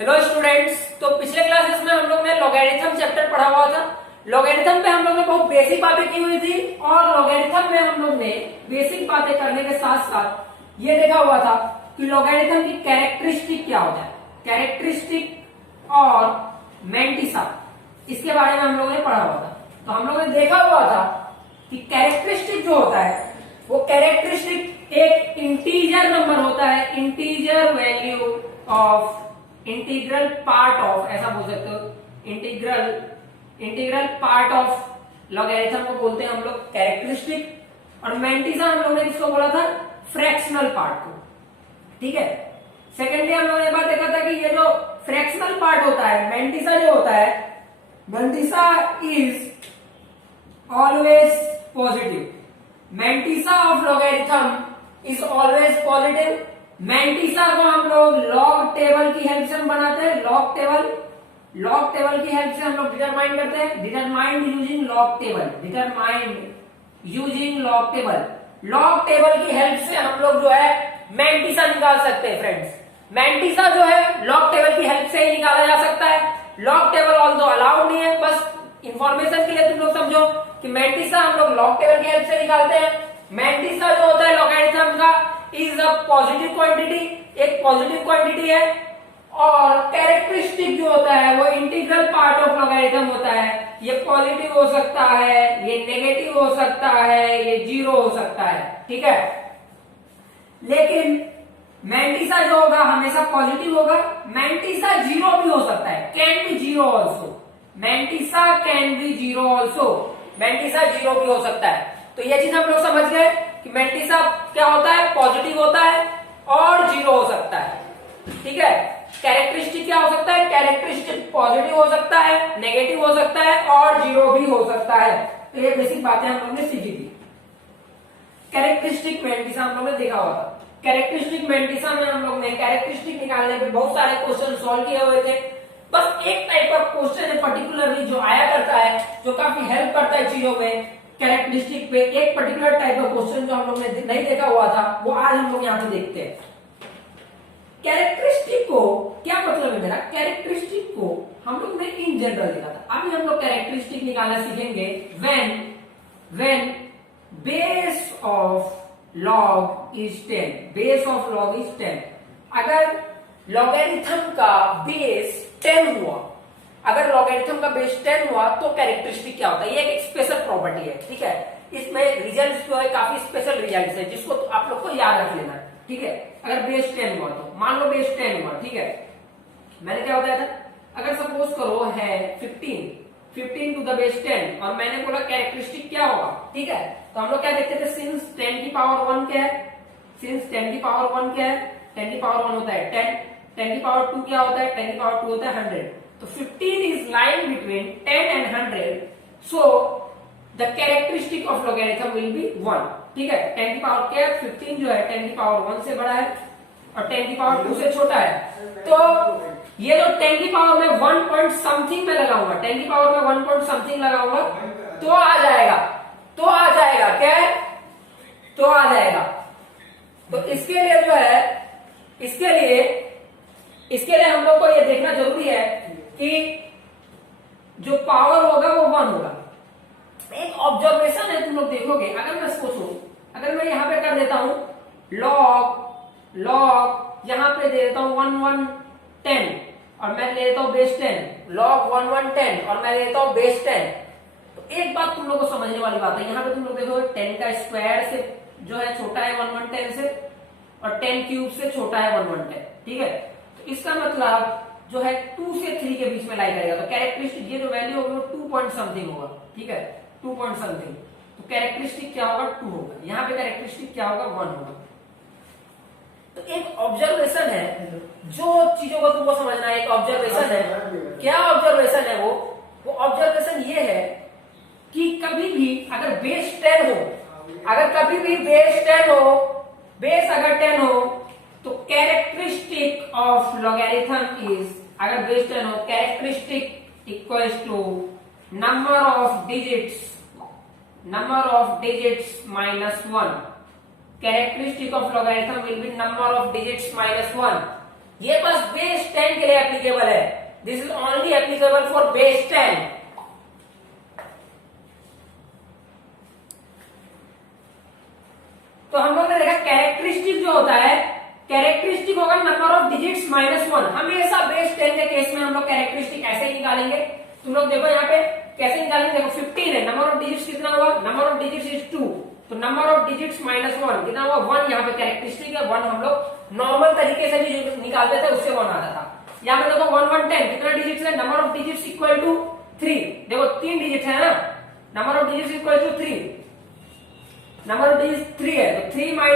Hello students, तो पिछले classes में हम लोग ने लॉगरिथम चैप्टर पढ़ा हुआ था। लॉगरिथम पे हम लोग ने बहुत बेसिक बातें की हुई थी और लॉगरिथम में हम लोग ने बेसिक बातें करने के साथ साथ ये देखा हुआ था कि लॉगरिथम की कैरेक्टरिस्टिक क्या होता है, कैरेक्टरिस्टिक और मैंटिसा, इसके बारे में हम लोगों ने पढ़ा हुआ था। तो हम लोगों ने देखा हुआ था कि कैरेक्टरिस्टिक जो होता है वो कैरेक्टरिस्टिक एक इंटीजर नंबर होता है, integer value of integral part of, ऐसा बोल सकते हो, इंटीग्रल पार्ट ऑफ लॉगरिथम को बोलते हैं हम लोग कैरेक्टरिस्टिक। और मैंटिसा हम लोगों ने किसको बोला था, फ्रैक्शनल पार्ट को। ठीक है, सेकेंडली हम लोगों ने बात देखा था कि ये जो फ्रैक्शनल पार्ट होता है, मैंटिसा जो होता है, mantissa is always positive. Mantissa of logarithm is always positive. Mantissa को हम लोग लॉग टेबल की हेल्प से हम बनाते हैं, लॉग टेबल की हेल्प से हम लोग डिटरमाइन करते हैं, determined using log table, determined using log table. Log table की हेल्प से हम लोग जो है मैंटिसा निकाल सकते हैं फ्रेंड्स। मैंटिसा जो है लॉग टेबल की हेल्प से ही निकाला जा सकता है। लॉग टेबल ऑल्दो अलाउड नहीं है, बस इंफॉर्मेशन के लिए तुम लोग समझो कि मैंटिसा हम लोग लॉग टेबल की हेल्प से निकालते हैं। मैंटिसा जो होता है लॉगरिथम का इज अ पॉजिटिव क्वांटिटी, एक पॉजिटिव क्वांटिटी है। और कैरेक्टरिस्टिक जो होता है वो इंटीग्रल पार्ट ऑफ लॉगरिथम होता है। ये पॉजिटिव हो सकता है, ये नेगेटिव हो सकता है, ये जीरो हो सकता है। ठीक है, लेकिन मैंटिसा जो होगा हमेशा पॉजिटिव होगा। मैंटिसा जीरो भी हो सकता है, can be zero also. Mantissa can be zero also, mantissa zero भी हो सकता है। तो ये चीज हम लोग समझ गए कि मैंटिसा क्या होता है, पॉजिटिव होता है और जीरो हो सकता है। ठीक है, कैरेक्टरिस्टिक क्या हो सकता है, कैरेक्टरिस्टिक पॉजिटिव हो सकता है, नेगेटिव हो सकता है और जीरो भी हो सकता है। तो ये बेसिक बातें हम लोग ने सीखी थी। कैरेक्टरिस्टिक मैंटिसा हम लोग ने देखा हुआ था। कैरेक्टरिस्टिक मैंटिसा में हम लोग ने कैरेक्टरिस्टिक निकालने पे बहुत सारे क्वेश्चन सॉल्व किए हुए थे। बस एक टाइप ऑफ क्वेश्चन है पर्टिकुलरली जो आया करता है, जो काफी हेल्प करता है चीजों में। कैरेक्टरिस्टिक पे एक पर्टिकुलर टाइप ऑफ क्वेश्चन जो हम लोग ने नहीं देखा हुआ था वो आज हम लोग यहाँ पे देखते हैं। कैरेक्टरिस्टिक को क्या मतलब है मेरा, कैरेक्टरिस्टिक को हम लोग ने इन जनरल देखा था। अभी हम लोग कैरेक्टरिस्टिक निकालना सीखेंगे when base of log is 10, base of log is 10। अगर लॉगरिथम का बेस 10 हुआ, अगर लॉगरिथम का बेस 10 हुआ तो कैरेक्टरिस्टिक क्या होता है, ये एक स्पेशल प्रॉपर्टी है। ठीक है, इसमें रिजल्ट जो है काफी स्पेशल रिजल्ट है जिसको तो आप लोग को याद रख लेना है। ठीक है, अगर बेस 10 हुआ तो मान लो बेस 10 हुआ। ठीक है, मैंने क्या बताया था, अगर सपोज करो है 15 टू द बेस 10 और मैंने बोला कैरेक्टरिस्टिक क्या होगा। ठीक है, तो हम लोग क्या देखते थे, सिंस 10 की पावर 1 क्या है, सिंस 10 की पावर 1 क्या है, 10 की पावर 1 होता है 10, 10 की पावर 2 क्या होता है, 10 की पावर 2 होता है 100। तो 15 is lying between 10 and 100, so the characteristic of logarithm will be 1। ठीक है, 10 की पावर क्या है, 15 जो है 10 की पावर 1 से बड़ा है और 10 की पावर 2 से छोटा है। तो ये जो 10 की पावर में 1 पॉइंट समथिंग में लगाऊंगा, 10 की पावर में 1 पॉइंट समथिंग लगाऊंगा तो आ जाएगा, क्या है, तो आ जाएगा। तो इसके लिए जो है, इसके लिए हम लोग को ये देखना जरूरी है कि जो पावर होगा वो 1 होगा। एक ऑब्जर्वेशन है, तुम लोग देखोगे, अगर मैं सोचूं, अगर मैं यहां पे कर देता हूं लॉग यहां पे दे देता हूं 1 1 10 और मैं ले लेता हूं बेस 10, लॉग 1 1 10 और मैं ले लेता हूं बेस 10। तो एक बात तुम लोग को समझने वाली बात है, यहां पे तुम लोग देखोगे 10 का स्क्वायर से जो है छोटा है 1 1 10 से और 10 क्यूब से छोटा है 1 1 10। ठीक है, तो इसका मतलब जो है 2 से 3 के बीच में लाई करेगा। तो कैरेक्टरिस्टिक ये जो वैल्यू होगी वो 2 पॉइंट समथिंग होगा। ठीक है, 2 पॉइंट समथिंग, तो कैरेक्टरिस्टिक क्या होगा, 2 होगा। यहाँ पे कैरेक्टरिस्टिक क्या होगा, 1 होगा। तो एक ऑब्जर्वेशन है, जो चीजों को तुमको समझना है, एक ऑब्जर्वेशन है। क्या ऑब्जर्वेशन है वो ऑब्जर्वेशन ये है कि कभी भी अगर बेस 10 हो, अगर कभी भी बेस 10 हो, बेस अगर 10 हो तो कैरेक्टरिस्टिक ऑफ लॉगरिथम इज, अगर बेस 10 हो, characteristic equals to number of digits -1। Characteristic of logarithm will be number of digits -1। ये बस बेस 10 के लिए एप्लीकेबल है। This is only applicable for base 10। तो हम लोग ने देखा कैरेक्टरिस्टिक जो होता है, कैरेक्टरिस्टिक होगा नंबर ऑफ डिजिट्स -1। हमेशा बेस 10 के केस में हम लोग कैरेक्टरिस्टिक ऐसे ही निकालेंगे। तुम लोग देखो यहाँ पे कैसे निकालेंगे, देखो 15 है, नंबर ऑफ डिजिट्स कितना हुआ, नंबर ऑफ डिजिट्स इज 2, तो नंबर ऑफ डिजिट्स -1 कितना हुआ 1। यहाँ पे कैरेक्टरिस्टिक है 1, हम लोग नॉर्मल तरीके से भी जो निकालते थे उससे 1 आता था। यहाँ पे देखो 1 1 10 कितना डिजिट्स है, number of digits equal to 3, देखो 3 डिजिट है ना, number of digits equal to 3, number of digits 3 है, तो 3 - 1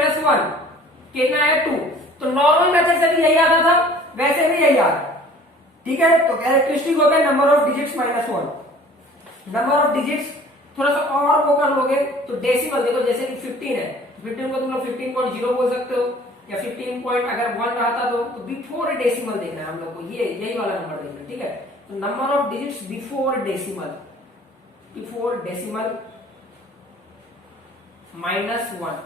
कितना है 2। तो नॉर्मल मेथड से भी यही आता था, वैसे भी यही आता, ठीक है। तो कैरेक्टरिस्टिक हो गया number of digits -1। Number of digits थोड़ा सा और वो कर लोगे तो डेसिमल, देखो जैसे कि 15 है, 15 को तुम लोग 15.0 बोल सकते हो, या 15 पॉइंट अगर 1 रहता तो बिफोर डेसिमल देखना है हम लोग को, ये यही वाला नंबर देखना है, ठीक है। तो number of digits before decimal -1,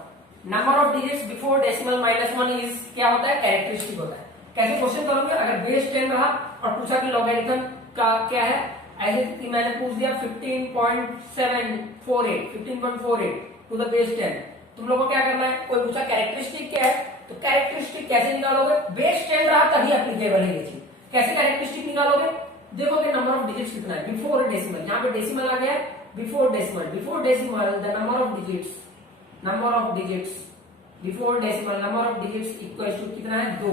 number of digits before decimal -1 is क्या होता है, कैरेक्टरिस्टिक होता है। कैसे क्वेश्चन करोगे, अगर बेस 10 रहा और पूछा कि लॉगरिथम का क्या है, ऐसे कि मैंने पूछ दिया 15.48 टू द बेस 10, तुम लोगों को क्या करना है, कोई पूछा कैरेक्टरिस्टिक क्या है, तो कैरेक्टरिस्टिक कैसे निकालोगे, बेस 10 रहा तभी एप्लीकेबल है ये चीज। कैसे कैरेक्टरिस्टिक निकालोगे, देखोगे नंबर ऑफ डिजिट्स कितना है बिफोर डेसिमल, यहाँ पे डेसिमल आ गया before decimal the number of digits before decimal number of digits equal to कितना है 2,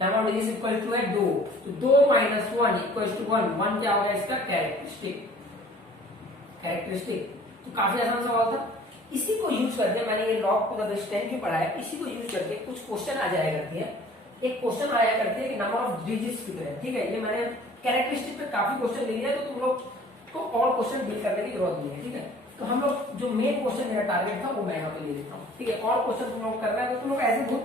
number of digits equal to है 2, तो 2 - 1 इक्वल टू 1 क्या होगा इसका कैरेक्टरिस्टिक। तो काफी आसान सवाल था, इसी को यूज करके मैंने ये लॉग टू द बेस 10 क्यों पढ़ा है, इसी को यूज करके कुछ क्वेश्चन आ जाया करती है। एक क्वेश्चन आया करती है कि नंबर ऑफ डिजिट्स कितने हैं, ठीक है। ये मैंने कैरेक्टरिस्टिक पे काफी क्वेश्चन ले लिया, तो तुम लोग को और क्वेश्चन डील करने की जरूरत नहीं है, ठीक है। तो हम लोग जो मेन क्वेश्चन मेरा टारगेट था वो मैं यहाँ पे ले लेता हूँ, ठीक है। और क्वेश्चन तुम लोग करना है तो तुम लोग ऐसे बहुत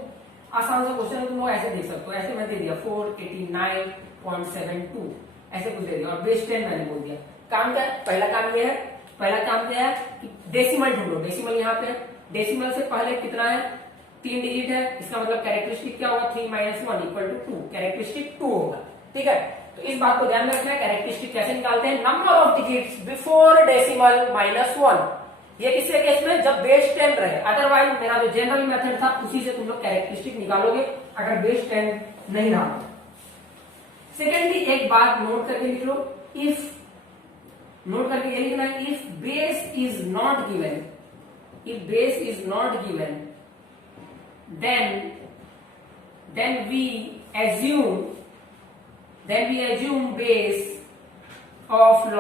आसान सा क्वेश्चन है, तुम लोग ऐसे देख सकते हो। ऐसे मैं दे दिया 489.72 ऐसे कुछ दे दिया, और बेस 10 मैंने बोल दिया। काम क्या है, पहला काम ये है, पहला काम क्या है कि डेसिमल ढूंढो। डेसिमल यहाँ पे, डेसिमल से पहले कितना है 3 डिजिट है, इसका मतलब कैरेक्टरिस्टिक क्या होगा 3 - 1 इक्वल टू 2, कैरेक्टरिस्टिक 2 होगा, ठीक है। तो इस बात को ध्यान में रखना है। कैरेक्टरिस्टिक कैसे निकालते हैं, number of digits before decimal -1, ये किसके केस में, जब बेस 10 रहे। अदरवाइज मेरा जो जनरल मेथड था उसी से तुम लोग कैरेक्टरिस्टिक निकालोगे अगर बेस 10 नहीं रहा। सेकेंडली एक बात नोट करके लिख लो, इफ नोट करके ये लिखना है, if base is not given, then we assume base of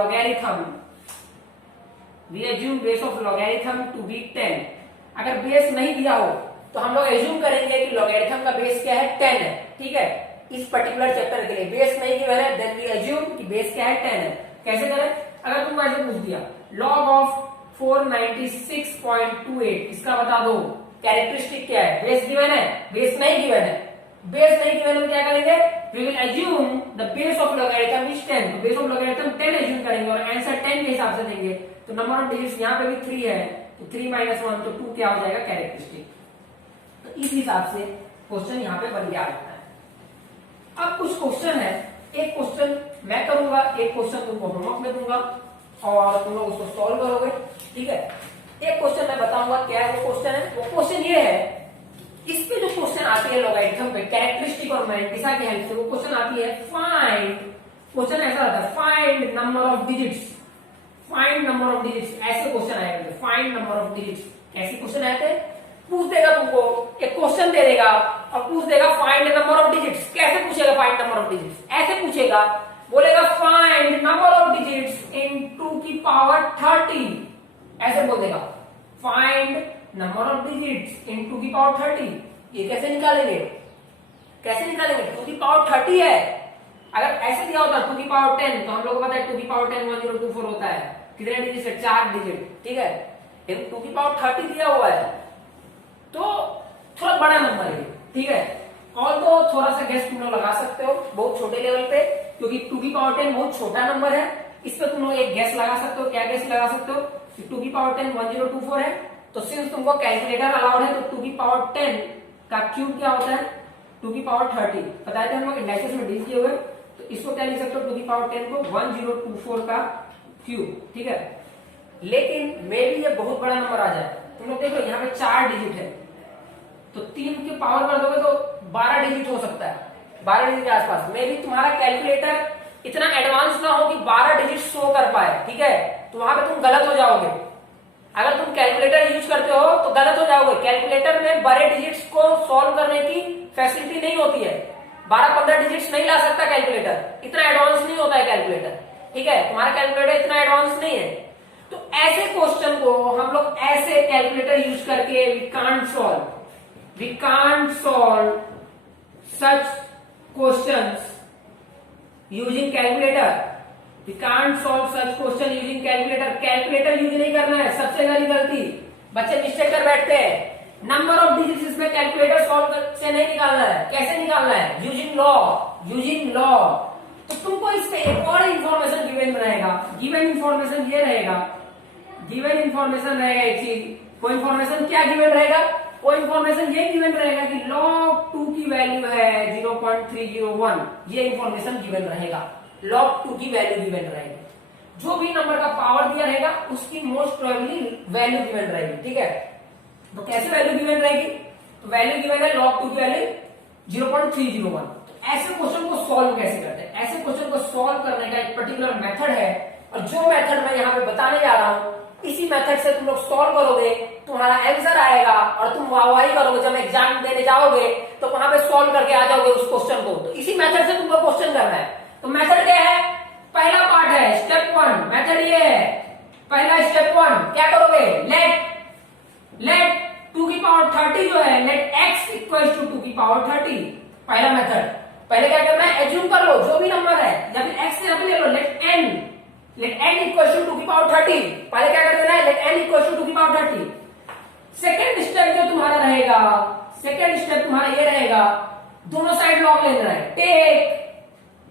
logarithm to be 10। अगर बेस नहीं दिया हो तो हम लोग एज्यूम करेंगे कि लॉगरिथम का बेस क्या है 10 है, ठीक है। इस पर्टिकुलर चैप्टर के लिए बेस नहीं गिवन है, देन वी एज्यूम कि बेस क्या है 10 है। कैसे करें, अगर तुमको ऐसे पूछ दिया लॉग ऑफ 496.28 इसका बता दो, कैरेक्टरिस्टिक क्या है, बेस गिवन है, बेस नहीं गिवन है। बेस नहीं गिवन है क्या करेंगे, we will assume the base of logarithm is 10, तो बेस ऑफ लॉगरिथम 10 एज्यूम करेंगे और आंसर 10 के हिसाब से देंगे। तो नंबर ऑफ डिजिट्स यहाँ पे भी 3 है, तो 3 - 1 तो 2 क्या हो जाएगा कैरेक्टरिस्टिक। तो इस हिसाब से क्वेश्चन यहाँ पे बन गया है। अब कुछ क्वेश्चन है, एक क्वेश्चन मैं करूंगा, एक क्वेश्चन तुमको होमवर्क में दूंगा और तुम लोग उसको सॉल्व करोगे, ठीक है। एक क्वेश्चन मैं बताऊंगा क्या है वो क्वेश्चन है, वो क्वेश्चन ये है, इस पे जो क्वेश्चन आती है लॉगरिथम पे कैरेक्टरिस्टिक और मैग्नीफिकेशन की हेल्प से, वो क्वेश्चन आती है फाइंड, क्वेश्चन ऐसा आता है फाइंड नंबर ऑफ डिजिट्स, ऐसे क्वेश्चन आए थे, फाइंड नंबर ऑफ डिजिट्स। कैसे क्वेश्चन आए थे, पूछ देगा तुमको, एक क्वेश्चन दे देगा और पूछ देगा फाइंड नंबर ऑफ डिजिट्स। कैसे पूछेगा फाइंड नंबर ऑफ डिजिट्स, ऐसे पूछेगा, बोलेगा find number of digits in 2 की पावर 30, ऐसे बोल देगा find number of digits in 2 की पावर 30। ये कैसे निकालेंगे, 2 की पावर 30 है। अगर ऐसे दिया होता 2 की पावर 10 तो हम लोग को पता है 2 की पावर 10 1024 होता है, कितने डिजिट है 4 डिजिट, ठीक है। लेकिन 2 की पावर 30 दिया हुआ है तो थोड़ा बड़ा नंबर है, ठीक है। और तो थोड़ा सा गैस तुम लोग लगा सकते हो बहुत छोटे लेवल पे, क्योंकि 2 की पावर 10 बहुत छोटा नंबर है, इस पे तुम लोग एक गैस लगा सकते हो। क्या गैस लगा सकते हो कि 2 की पावर 10 1024 है, तो सिंस तुमको कैलकुलेटर अलाउड है तो 2 की पावर 10 का क्यूब क्या होता है टू की पावर 30 बताए थे हम लोग इंडाइसेस में डील किए हुए, तो इसको क्या लिख सकते हो, टू की पावर 10 को 1024 का क्यूब, ठीक है। लेकिन मे भी ये बहुत बड़ा नंबर आ जाए, तुम लोग देखो यहाँ पे 4 डिजिट है, तो 3 की पावर कर दोगे तो 12 डिजिट हो सकता है, 12 डिजिट के आसपास। मे भी तुम्हारा कैलकुलेटर इतना एडवांस ना हो कि 12 डिजिट शो कर पाए, ठीक है, तो वहां पे तुम गलत हो जाओगे। अगर तुम कैलकुलेटर यूज करते हो तो गलत हो जाओगे। कैलकुलेटर में बड़े डिजिट्स को सॉल्व करने की फैसिलिटी नहीं होती है, 12-15 डिजिट्स नहीं ला सकता कैलकुलेटर, इतना एडवांस नहीं होता है कैलकुलेटर, ठीक है, तुम्हारा कैलकुलेटर इतना एडवांस नहीं है। तो ऐसे क्वेश्चन को हम लोग ऐसे कैलकुलेटर यूज करके we can't solve such questions using calculator, we can't solve such question using calculator. Calculator use नहीं करना है, सबसे बड़ी गलती बच्चे मिस्टेक कर बैठते हैं। नंबर ऑफ डिजिट्स इसमें कैलकुलेटर सॉल्व से नहीं निकालना है। कैसे निकालना है, यूजिंग लॉ। तो तुमको इस पे एक और इंफॉर्मेशन गिवन रहेगा, गिवन इंफॉर्मेशन ये रहेगा, गिवन इंफॉर्मेशन रहेगा एक चीज, वो इंफॉर्मेशन क्या गिवन रहेगा, वो इंफॉर्मेशन ये गिवन रहेगा कि log 2 की वैल्यू है 0.301, ये इंफॉर्मेशन गिवन रहेगा, log 2 की वैल्यू गिवन रहेगी। जो भी नंबर का पावर दिया रहेगा उसकी मोस्ट प्रोबेबली वैल्यू गिवन रहेगी, ठीक है। तो कैसे वैल्यू गिवन रहेगी, तो वैल्यू गिवन है log 2 की वैल्यू 0.301। तो ऐसे क्वेश्चन को सॉल्व कैसे करते हैं, ऐसे क्वेश्चन को सॉल्व करने का एक पर्टिकुलर मेथड है, और जो मेथड मैं यहाँ पे बताने जा रहा हूँ इसी मेथड से तुम लोग सॉल्व करोगे, तुम्हारा आंसर आएगा और तुम वाहवाही करोगे। जब एग्जाम देने जाओगे तो वहां पे सॉल्व करके आ जाओगे उस क्वेश्चन को। तो इसी मेथड से तुमको क्वेश्चन करना है। तो मेथड क्या है, पहला पार्ट है स्टेप 1, मेथड ये है, पहला स्टेप 1 क्या करोगे, लेट 2 की पावर 30 जो है, लेट x इक्वल टू 2 की पावर 30, पहला मेथड। पहले क्या करना है, एज्यूम कर लो जो भी नंबर है, जब x यहाँ पे ले लो, लेट n इक्वल टू 2 की पावर 30, पहले क्या कर देना है, लेट n इक्वल टू 2 की पावर 30। सेकेंड स्टेप जो तुम्हारा रहेगा, सेकेंड स्टेप तुम्हारा ये रहेगा, दोनों साइड लॉग ले लेना है,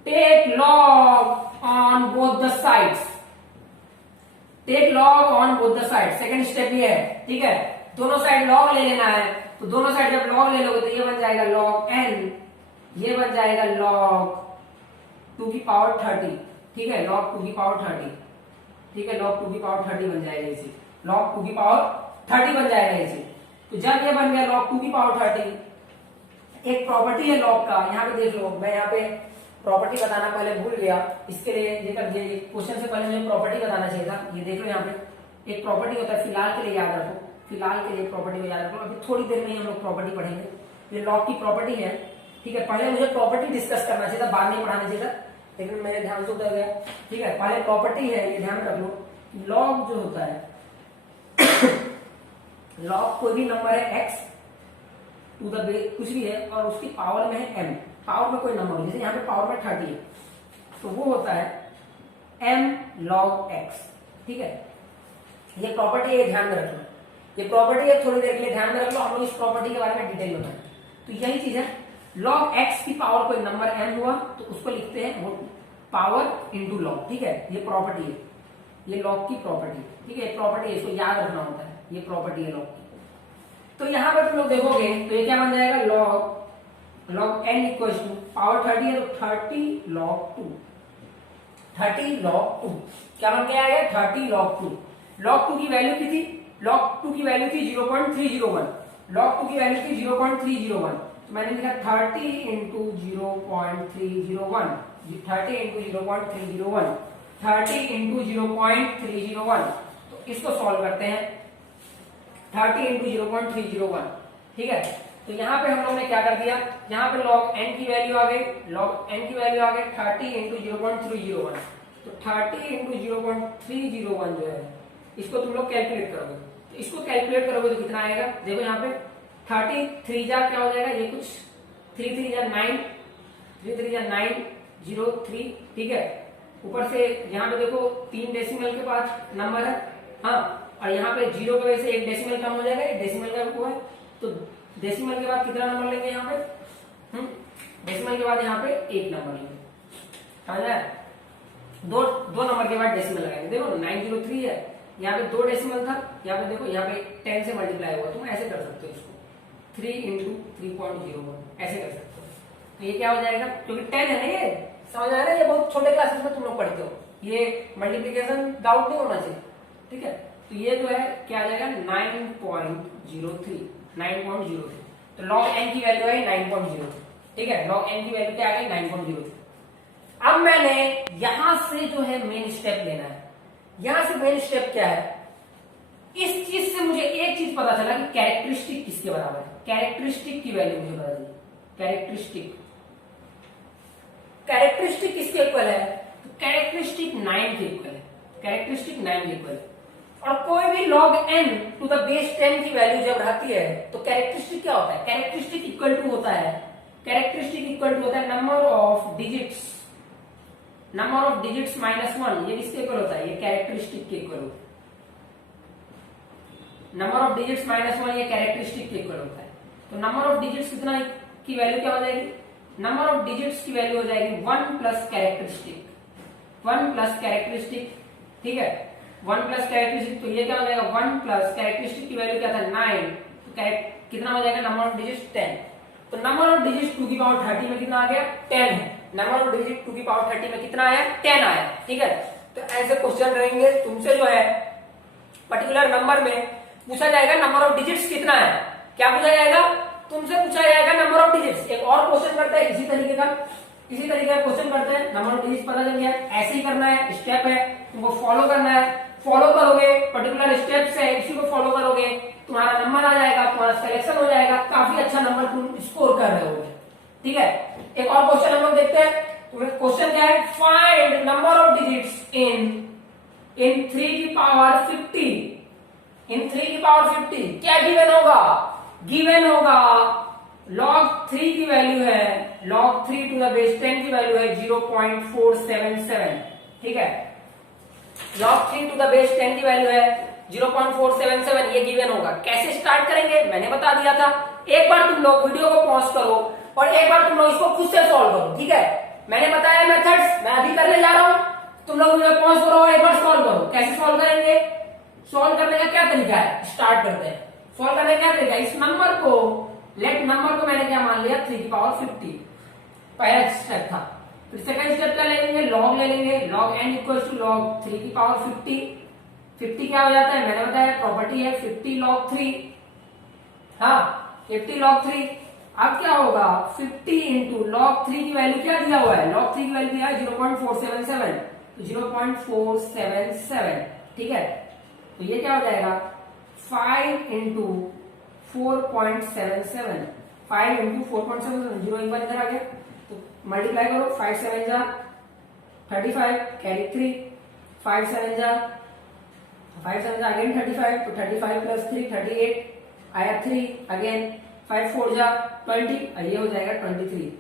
take log on both the sides, take log on both the side, second step ये है, ठीक है। दोनों साइड लॉग ले लेना है, तो दोनों साइड जब लॉग ले लोगे तो ये बन जाएगा log n, ये बन जाएगा log 2 की पावर 30, ठीक है, log 2 की पावर 30, ठीक है, log 2 की पावर 30 बन जाएगा इसी, log 2 की पावर 30 बन जाएगा इसी। तो जब ये बन गया log 2 की पावर 30, एक प्रॉपर्टी है log का, यहाँ पे देख लो, मैं यहाँ पे प्रॉपर्टी बताना पहले भूल गया, इसके लिए ये क्वेश्चन से पहले मुझे प्रॉपर्टी बताना चाहिए था। ये देख लो यहाँ पे एक प्रॉपर्टी होता है, फिलहाल के लिए याद रखो, फिलहाल के लिए प्रॉपर्टी को याद रखो, अभी थोड़ी देर में हम लोग प्रॉपर्टी पढ़ेंगे। ये log की प्रॉपर्टी है, ठीक है, पहले मुझे प्रॉपर्टी डिस्कस करना चाहिए था, बाद में पढ़ाना चाहिए था, लेकिन मेरे ध्यान से उतर गया, ठीक है। पहले प्रॉपर्टी है, ये ध्यान रख लो, log जो होता है log कोई भी नंबर है x टू द बेस कुछ भी है और उसकी पावर में है m, पावर में कोई नंबर, जैसे यहाँ पे पावर में 30 है, तो वो होता है m log x, ठीक है। ये प्रॉपर्टी है, ध्यान में रखना, ये प्रॉपर्टी है, थोड़ी देर के लिए ध्यान में रख लो, हम लोग इस प्रॉपर्टी के बारे में डिटेल में बताएं। तो यही चीज है, log x की पावर कोई नंबर m हुआ तो उसको लिखते हैं वो पावर इंटू log, ठीक है। ये प्रॉपर्टी है, ये log की प्रॉपर्टी, ठीक है, प्रॉपर्टी है, इसको याद रखना होता है, ये प्रॉपर्टी है log की। तो यहाँ पर तुम लोग देखोगे तो ये क्या बन जाएगा, log n equal to power 30 है तो 30 log 2, 30 log 2 क्या बन के आएगा, 30 log 2। log 2 की वैल्यू की थी, log 2 की वैल्यू थी 0.301, log 2 की वैल्यू थी 0.301, तो मैंने लिखा 30 इंटू 0.301, 30 इंटू 0.301, 30 इंटू 0.301। तो इसको सॉल्व करते हैं, 30 इंटू 0.301, ठीक है। तो यहाँ पे हम लोग ने क्या कर दिया, यहाँ पे log n की वैल्यू आ गई, log n की वैल्यू आ गई 30 इंटू 0.301, तो 30 इंटू 0.301 जो है इसको तुम लोग कैलकुलेट करोगे, तो इसको कैलकुलेट करोगे तो कितना आएगा, देखो यहाँ पे 33 जा क्या हो जाएगा, ये कुछ 3 जा 9, 3 जा 903, ठीक है। ऊपर से यहाँ पे देखो 3 डेसिमल के बाद नंबर है, हाँ, और यहाँ पे 0 की वजह से 1 डेसिमल कम हो जाएगा, 1 डेसिमल का वो है, तो डेसिमल के बाद कितना नंबर लेंगे यहाँ पे, डेसिमल के बाद यहाँ पे 1 नंबर लेंगे, समझ आया, दो नंबर के बाद डेसिमल लगाएंगे। देखो 903 है, यहाँ पे 2 डेसिमल था, यहाँ पे देखो यहाँ पे 10 से मल्टीप्लाई हुआ, तुम ऐसे कर सकते हो इसको, 3 इंटू 3.01 ऐसे कर सकते हो, तो ये क्या हो जाएगा, क्योंकि 10 है ना, ये समझ आ रहा है, ये बहुत छोटे क्लासेस में तुम लोग पढ़ते हो, ये मल्टीप्लीकेशन डाउट नहीं होना चाहिए, ठीक है। तो ये जो है क्या आ जाएगा 9.03, 9.03। तो log n की वैल्यू है 9.03, ठीक है, log n की वैल्यू क्या आ गई 9.03। अब मैंने यहां से जो है मेन स्टेप लेना है। यहां से मेन स्टेप क्या है, इस चीज से मुझे एक चीज पता चला कि कैरेक्टरिस्टिक किसके बराबर है। कैरेक्टरिस्टिक की वैल्यू मुझे पता चली, कैरेक्टरिस्टिक किसके इक्वल है, तो कैरेक्टरिस्टिक 9 के इक्वल है, कैरेक्टरिस्टिक 9 के इक्वल है। और कोई भी log n to the base 10 की वैल्यू जब रहती है तो कैरेक्टरिस्टिक क्या होता है, कैरेक्टरिस्टिक इक्वल टू होता है, कैरेक्टरिस्टिक इक्वल टू होता है number of digits, number of digits -1। ये किसके इक्वल होता है, ये कैरेक्टरिस्टिक के इक्वल होता है। नंबर ऑफ डिजिट्स -1 ये कैरेक्टरिस्टिक के इक्वल होता है। तो नंबर ऑफ डिजिट्स कितना की वैल्यू क्या हो जाएगी, नंबर ऑफ डिजिट्स की वैल्यू हो जाएगी 1 प्लस कैरेक्टरिस्टिक, 1 प्लस कैरेक्टरिस्टिक, ठीक है, 1 प्लस कैरेक्टरिस्टिक। तो ये क्या हो जाएगा 1 प्लस कैरेक्टरिस्टिक की वैल्यू क्या था 9, तो कितना हो जाएगा नंबर ऑफ डिजिट्स 10। तो नंबर ऑफ डिजिट्स 2 की पावर 30 में कितना आ गया 10 है, नंबर ऑफ डिजिट 2 की पावर 30 में कितना आया 10 आया, ठीक है। तो ऐसे क्वेश्चन रहेंगे तुमसे जो है पर्टिकुलर नंबर में पूछा जाएगा नंबर ऑफ डिजिट्स कितना है, क्या पूछा जाएगा, तुमसे पूछा जाएगा नंबर ऑफ डिजिट्स। एक और क्वेश्चन करते हैं इसी तरीके का क्वेश्चन करते हैं, नंबर ऑफ डिजिट्स पता चल गया, ऐसे ही करना है, स्टेप है, तुमको फॉलो करना है, फॉलो करोगे पर्टिकुलर स्टेप्स है, इसी को फॉलो करोगे, तुम्हारा नंबर आ जाएगा, तुम्हारा सिलेक्शन हो जाएगा, काफी अच्छा नंबर तुम स्कोर कर रहे होगे, ठीक है। एक और क्वेश्चन हम लोग देखते हैं, क्वेश्चन क्या है, find number of digits in 3 की पावर 50, इन 3 की पावर 50 क्या गिवन होगा, गिवन होगा log 3 की वैल्यू है, log 3 टू द बेस 10 की वैल्यू है 0.477, ठीक है, log 3 टू द बेस 10 की वैल्यू है 0.477, ये गिवन होगा। कैसे स्टार्ट करेंगे मैंने बता दिया था, एक बार तुम लोग वीडियो को पॉज करो और एक बार तुम लोग इसको खुद से सॉल्व करो, ठीक है। मैंने बताया मेथड्स, मैं अभी करने जा रहा हूं, तुम लोग वीडियो पॉज करो और एक बार सॉल्व करो। कैसे सॉल्व करेंगे, सॉल्व करने का क्या तरीका है, स्टार्ट करते हैं। सॉल्व करने का क्या तरीका है, इस नंबर को, लेट नंबर को मैंने क्या मान लिया 3 की पावर 50, पहला स्टेप था। फिर सेकंड स्टेप क्या ले लेंगे, लॉग ले लेंगे, log n equals to log 3 की पावर 50। 50 क्या हो जाता है, मैंने बताया प्रॉपर्टी है 50 log 3, हाँ 50 log 3। अब क्या होगा 50 इंटू log 3 की वैल्यू क्या दिया हुआ है, log 3 की वैल्यू दिया है 0.477, तो 0.477, ठीक है। तो ये क्या हो जाएगा 5 इंटू 4.77, 5 इंटू 4.77, 0 एक बार इधर आ गया, तो मल्टीप्लाई करो, 5 7 जा 35, कैरी 3, 5 7 जा अगेन 35, तो 35 प्लस 3 38 आया 3, अगेन 5 4 जा 20, ये हो जाएगा 23।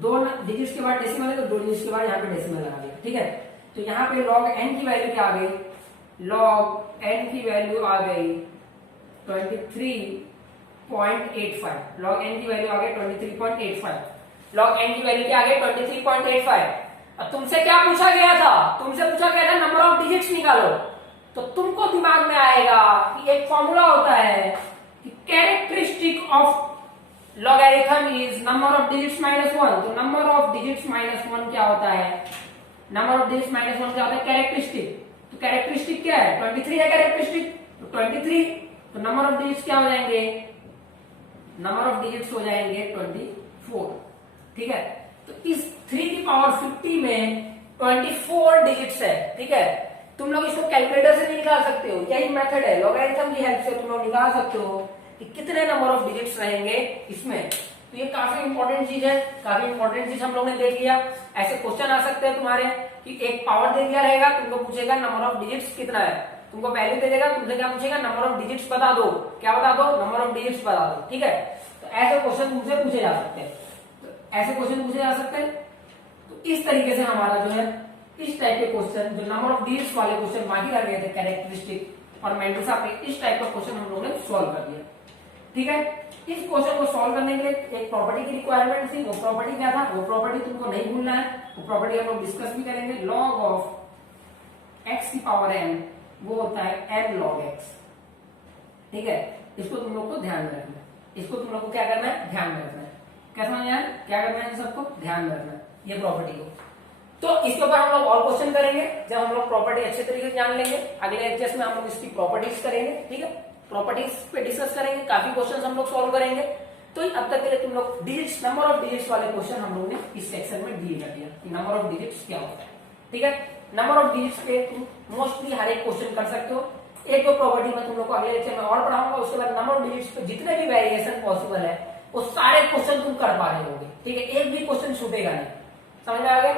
दो डिजिट्स के बाद डेसिमल है, तो 2 डिजिट्स के बाद यहाँ पे डेसिमल लगा दिया, ठीक है। तो यहाँ पे log n की वैल्यू क्या आ गई, log n की वैल्यू आ गई 23.85, log n की वैल्यू आ गई 23.85, log n की वैल्यू क्या आ गई 23.85। अब तुमसे क्या पूछा गया था, तुमसे पूछा गया था नंबर ऑफ डिजिट्स निकालो, तो तुमको दिमाग में आएगा कि एक फॉर्मूला होता है कि characteristic of logarithm is number of digits -1। तो नंबर ऑफ डिजिट्स -1 क्या होता है, नंबर ऑफ डिजिट्स -1 क्या होता है, कैरेक्टरिस्टिक। तो कैरेक्टरिस्टिक क्या है 23 है कैरेक्टरिस्टिक, तो 23, तो नंबर ऑफ डिजिट्स क्या हो जाएंगे, नंबर ऑफ डिजिट्स हो जाएंगे 24, ठीक है। तो इस 3 की पावर 50 में 24 डिजिट्स है, ठीक है। तुम लोग इसको कैलकुलेटर से नहीं निकाल सकते हो, यही मेथड है, लॉगरिथम की हेल्प से तुम लोग निकाल सकते हो कि कितने नंबर ऑफ डिजिट्स रहेंगे इसमें। तो ये काफी इंपॉर्टेंट चीज है, काफी इंपॉर्टेंट चीज हम लोग ने देख लिया। ऐसे क्वेश्चन आ सकते हैं तुम्हारे कि एक पावर दे दिया रहेगा, तुमको पूछेगा नंबर ऑफ डिजिट्स कितना है, तुमको वैल्यू दे देगा, तुमसे क्या पूछेगा नंबर ऑफ डिजिट्स बता दो, क्या बता दो, नंबर ऑफ डिजिट्स बता दो, ठीक है। तो ऐसे क्वेश्चन तुमसे पूछे जा सकते हैं, ऐसे क्वेश्चन पूछे जा सकते हैं। तो इस तरीके से हमारा जो है इस टाइप के क्वेश्चन, जो नंबर ऑफ डिजिट्स वाले क्वेश्चन बाकी रह गए थे कैरेक्टरिस्टिक और मेंडलसा पे, इस टाइप का क्वेश्चन हम लोगों ने सॉल्व कर दिया, ठीक है। इस क्वेश्चन को सॉल्व करने के लिए एक प्रॉपर्टी की रिक्वायरमेंट थी, वो प्रॉपर्टी क्या था, वो प्रॉपर्टी तुमको नहीं भूलना है, वो प्रॉपर्टी हम लोग डिस्कस भी करेंगे। log ऑफ x की पावर n वो होता है n log x, ठीक है। इसको तुम लोग को ध्यान में रखना है, इसको तुम लोग को क्या करना है, ध्यान में रखना है। क्या समझ आया? क्या करना है सबको ध्यान में रखना ये प्रॉपर्टी को। तो इसके ऊपर हम लोग और क्वेश्चन करेंगे जब हम लोग प्रॉपर्टी अच्छे तरीके से जान लेंगे। अगले लेक्चर्स में हम लोग इसकी प्रॉपर्टीज करेंगे, ठीक है, प्रॉपर्टीज पे डिस्कस करेंगे, काफी क्वेश्चन हम लोग सॉल्व करेंगे। तो अब तक के लिए तुम लोग डिजिट्स, नंबर ऑफ डिजिट्स वाले क्वेश्चन हम लोग ने इस सेक्शन में डील कर दिया कि नंबर ऑफ डिजिट्स क्या होता है, ठीक है। नंबर ऑफ डिजिट्स पे तुम मोस्टली हर एक क्वेश्चन कर सकते हो। एक दो प्रॉपर्टी में तुम लोग को अगले लेक्चर में और पढ़ाऊंगा, उसके बाद नंबर ऑफ डिजिट्स पे जितने भी वेरिएशन पॉसिबल है वो सारे क्वेश्चन तुम कर पा रहे होगे, ठीक है, एक भी क्वेश्चन छूटेगा नहीं। समझ में आ गया?